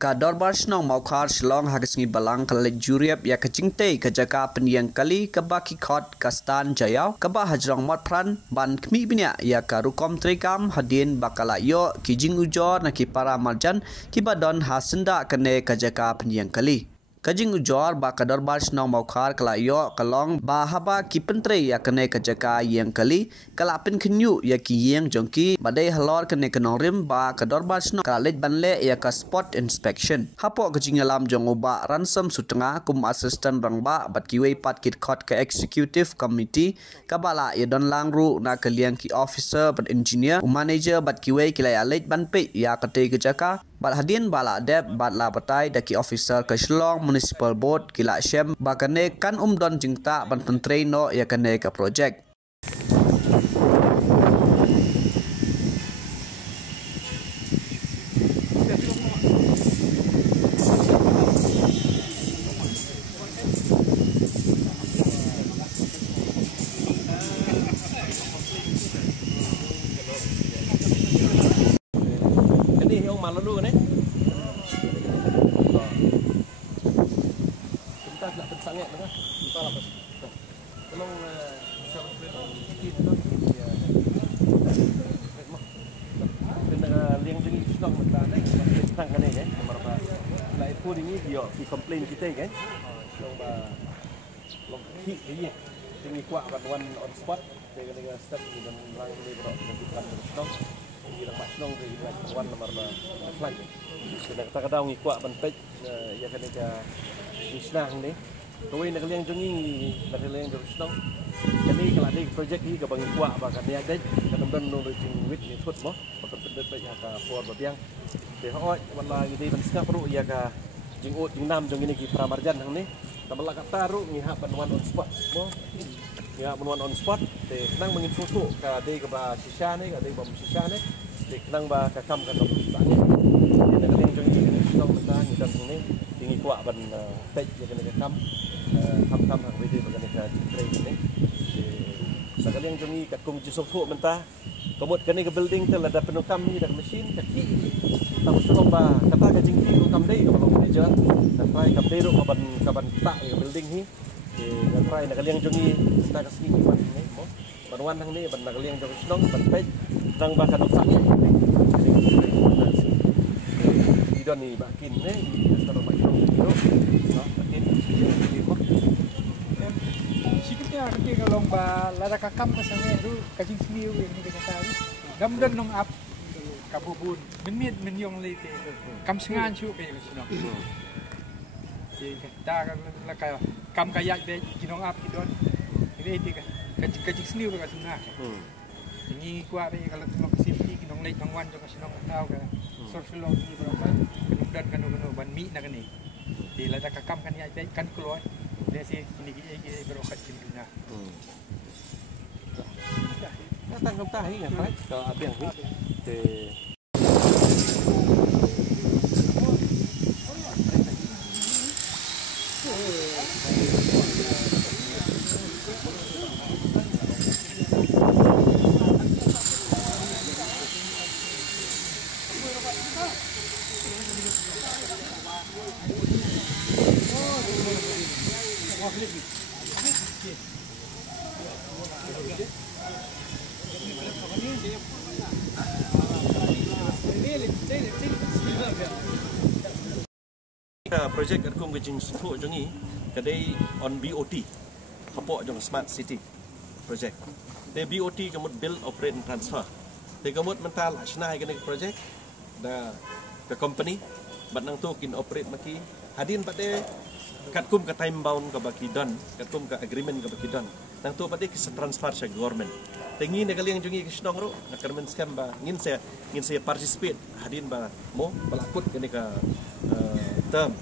Kador barsnong maukar Shillong hagisngi balang kalit juriap ya kecingte kejaka pendiang kali kebaki kot kastan jayau keba hajrong mot pran ban kmi binya ya karukom trikam hadin bakala yo kijing ujor na kipara marjan kibadon hasenda kene kejaka pendiang kali. Kajing ujor ba kador barsnong maukar kalayo kalong ba haba kipentre ya kene kejaka yang kali kalapin kenyu ya ki yang jongki badai halor kene kenong rim ba kador barsnong kalit banle ya ka spot inspection. Hapo kajing alam jong uba ransom sutenga kum assistant rangba bat kiwei pat kit kot ke executive committee kabala ya don langru na kaliang ki officer bat engineer manager bat kiwei kilai alit banpe ya kate kejaka bat hadin bala dep bat la batai daki officer ke Shillong Municipal Board kila syem bakane kan don jingta ban pentrei no ya kane ka project. Ini yang malu dulu kan? Kita nak bersangit mana? Kita lah pas. Tolong bisa bikin tu. Kena liang jenis stok mentah ni. Tentang kan ni kan? Nomor apa? Lai pun ini dia di komplain kita kan? Long hit dia. Tinggi kuat bantuan on spot. Dengan step dan orang ini berok dengan stok. Yang masnong di kawan nomor flight. Kita kadang ngikuat bentek ya kan ke isnah ni. Kau ini nak liang jongi nak liang jongi. Jadi kalau ada projek ni kau ngikuat bahkan dia ada kadang-kadang nunggu jingwit ni thut mo. Bahkan benda baik haka for babiang. Tehoi wala jadi benska perlu ya ka jingut jingnam jongi ni ki pramarjan hang ni. Tambah kata ru ngihap bantuan on spot mo. Ya bantuan on spot te nang mengin foto ka de ka ba sisa ni ka de ba sisa ni te nang ba ka kam ka dom sa ni ne ka ling jong ni nong ta ni dam ni tingi kwa ban te ya ka kam kam hang we de ba ka tre ni sa ka ling jong ni ka kum ji sofu menta komot ka ni ka building te la da penukam ni da mesin ka ki ta usong ba kata ka jing ki kam dei ka long manager ka try ka pero ka ban ta ka building hi try nak liang jongi tak kasih ni mo bantuan hang ni ban nak liang jongi snong ban pej nang ba kadok sak di don ni bakin ni astro bakin no bakin mo sikitnya ketika kalau ba lada kakam kasane ru kajing sniu ni ka tahu gamdan nong up kabubun minit minyong lite kam singan chu kay snong kita la kayo kam kayak de kinong up idon ini tiga kajik sniu ka tunah ini kuat ni kalau tunok safety kinong late nang wan jo kasi nong tao ka social law ni berapa kemudian kanu ban mi na kani di lada kakam kan ya kan keluar dia si ini berokat cintunya datang kom ta hi apa ka abiang hi te projek at kum kajing sutu jongi kadai on BOT hapok jong smart city project the BOT kamut build operate and transfer the kamut mental asnai kene project da ke company bat nang tu kin operate maki hadin pate kat kum ka time bound ka baki don kat kum ka agreement ka baki don nang tu pate kis transfer sa government tengi negaliang jongi kisnong ro na kermen scam ba ngin saya participate hadin ba mo balakut kene ka term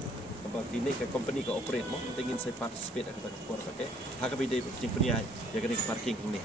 bagi ni ke company ke operate mo tingin saya participate akan tak kuat pakai hak bidai jing punya ya kena parking ni